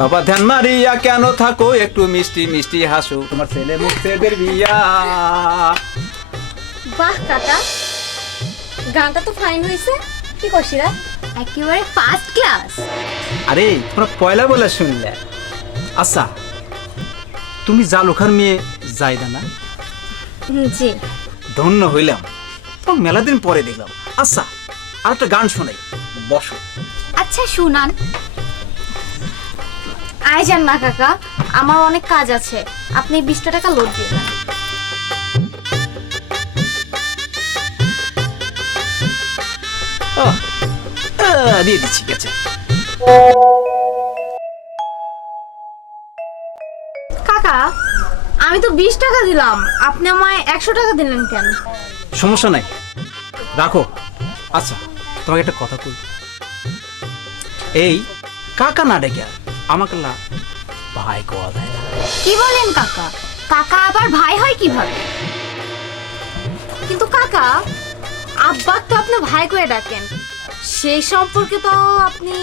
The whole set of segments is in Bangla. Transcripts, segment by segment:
বাবা ধ্যান মারিয়া কেন থাকো একটু মিষ্টি মিষ্টি হাসো তোমার ছেলে মুখেদের বিয়া। বাহ কাকা, গানটা তো ফাইন হয়েছে। কি করছিরা? একেবারে ফার্স্ট ক্লাস। আরে তোমরা পয়লা বলে শুনলে। আচ্ছা তুমি জালুখার মেয়ে যাইদা না? জি। ধন্য হইলাম, তোমার মেলা দিন পরে দেখলাম। আচ্ছা আর একটা গান শোনাই, বসো। আচ্ছা শুনান। আয় যান না কাকা, আমার অনেক কাজ আছে, আপনি 20টা টাকা লোড দিয়ে দেন। দিয়ে দিচ্ছি, ঠিক আছে। কাকা আমি তো 20 টাকা দিলাম, আপনি আমায় 100 টাকা দিলেন কেন? সমস্যা নাই, রাখো। আচ্ছা তোমাকে একটা কথা কই, এই কাকা না ডেকে আমাকে ভাই কোয়া দেয় না। কি বলেন কাকা? কাকা আবার ভাই হয় কিভাবে? কিন্তু কাকা, আব্বাক তো আপনি ভাই করে ডাকেন, সেই সম্পর্কে তো আপনি।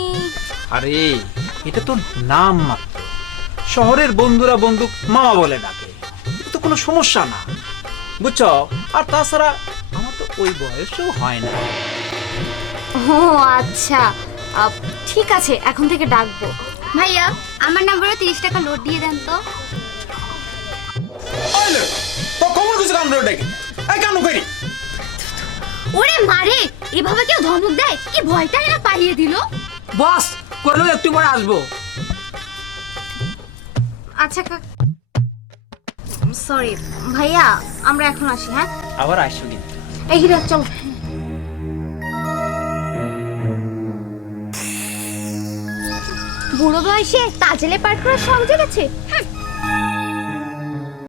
আরে এটা তো নাম মাত্র, শহরের বন্ধুরা বন্দুক মামা বলে ডাকে, এটা তো কোনো সমস্যা না, বুঝছো? আর তাছাড়া আমার তো ওই বয়সও হয় না। ও আচ্ছা, ঠিক আছে, এখন থেকে ডাকবো। ভাইয়া আমার নাম্বারে 30 টাকা লোড দিয়ে দেন তো। তো খবর কিছু কাম ডেকে এই কেন করি? ওরে মারে, এভাবে কেউ ধমক দেয়? কি ভয়টা এরা পাইয়ে দিল। বস করলেও একটু পরে আসবো। আচ্ছা কাকা, সরি ভাইয়া, আমরা এখন আসি। হ্যাঁ আবার আসছো কিন্তু। এই হিরা চল। বুড়ো বয়সে তাজেলে পার করার শখ জেগেছে।